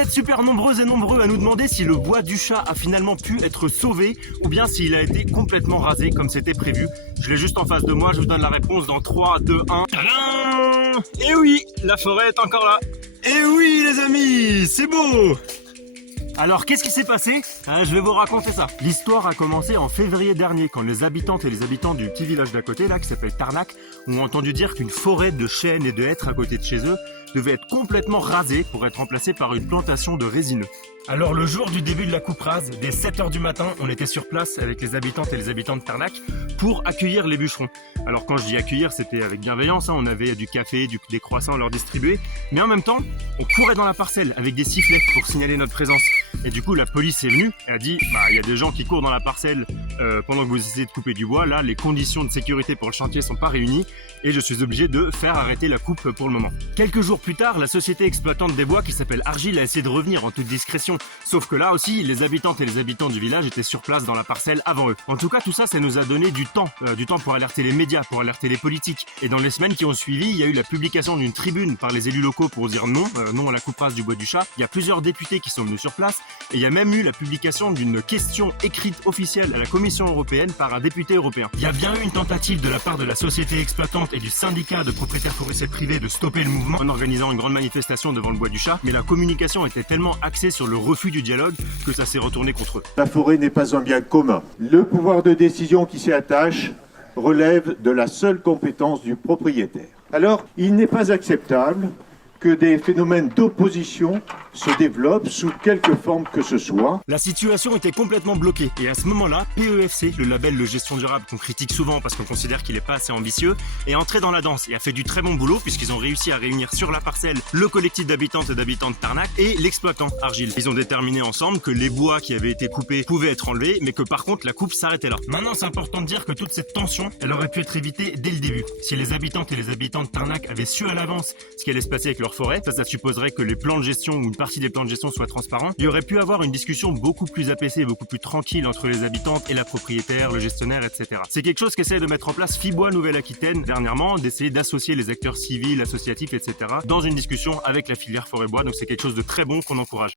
êtes super nombreuses et nombreux à nous demander si le bois du chat a finalement pu être sauvé ou bien s'il a été complètement rasé comme c'était prévu. Je l'ai juste en face de moi, je vous donne la réponse dans 3, 2, 1. Tadam! Et oui, la forêt est encore là. Et oui les amis, c'est beau! Alors, qu'est-ce qui s'est passé? Je vais vous raconter ça. L'histoire a commencé en février dernier, quand les habitantes et les habitants du petit village d'à côté, là, qui s'appelle Tarnac, ont entendu dire qu'une forêt de chênes et de hêtres à côté de chez eux devait être complètement rasée pour être remplacée par une plantation de résineux. Alors, le jour du début de la coupe rase, dès 7h du matin, on était sur place avec les habitantes et les habitants de Tarnac pour accueillir les bûcherons. Alors, quand je dis accueillir, c'était avec bienveillance, hein, on avait du café, des croissants à leur distribuer, mais en même temps, on courait dans la parcelle avec des sifflets pour signaler notre présence. Et du coup, la police est venue et a dit, il y a des gens qui courent dans la parcelle pendant que vous essayez de couper du bois. Là, les conditions de sécurité pour le chantier sont pas réunies et je suis obligé de faire arrêter la coupe pour le moment. Quelques jours plus tard, la société exploitante des bois qui s'appelle Argile a essayé de revenir en toute discrétion. Sauf que là aussi, les habitantes et les habitants du village étaient sur place dans la parcelle avant eux. En tout cas, tout ça, ça nous a donné du temps pour alerter les médias, pour alerter les politiques. Et dans les semaines qui ont suivi, il y a eu la publication d'une tribune par les élus locaux pour dire non à la coupe rase du bois du chat. Il y a plusieurs députés qui sont venus sur place. Et il y a même eu la publication d'une question écrite officielle à la Commission européenne par un député européen. Il y a bien eu une tentative de la part de la société exploitante et du syndicat de propriétaires forestiers privés de stopper le mouvement en organisant une grande manifestation devant le bois du chat, mais la communication était tellement axée sur le refus du dialogue que ça s'est retourné contre eux. La forêt n'est pas un bien commun. Le pouvoir de décision qui s'y attache relève de la seule compétence du propriétaire. Alors, il n'est pas acceptable que des phénomènes d'opposition se développent sous quelque forme que ce soit. La situation était complètement bloquée et à ce moment-là, PEFC, le label de gestion durable qu'on critique souvent parce qu'on considère qu'il n'est pas assez ambitieux, est entré dans la danse et a fait du très bon boulot puisqu'ils ont réussi à réunir sur la parcelle le collectif d'habitantes et d'habitants de Tarnac et l'exploitant Argile. Ils ont déterminé ensemble que les bois qui avaient été coupés pouvaient être enlevés mais que par contre la coupe s'arrêtait là. Maintenant, c'est important de dire que toute cette tension, elle aurait pu être évitée dès le début. Si les habitantes et les habitants de Tarnac avaient su à l'avance ce qui allait se passer avec leur forêt, ça supposerait que les plans de gestion ou une partie des plans de gestion soient transparents. Il y aurait pu avoir une discussion beaucoup plus apaisée, beaucoup plus tranquille entre les habitantes et la propriétaire, le gestionnaire, etc. C'est quelque chose qu'essaie de mettre en place Fibois Nouvelle-Aquitaine dernièrement, d'essayer d'associer les acteurs civils, associatifs, etc. dans une discussion avec la filière forêt-bois. Donc c'est quelque chose de très bon qu'on encourage.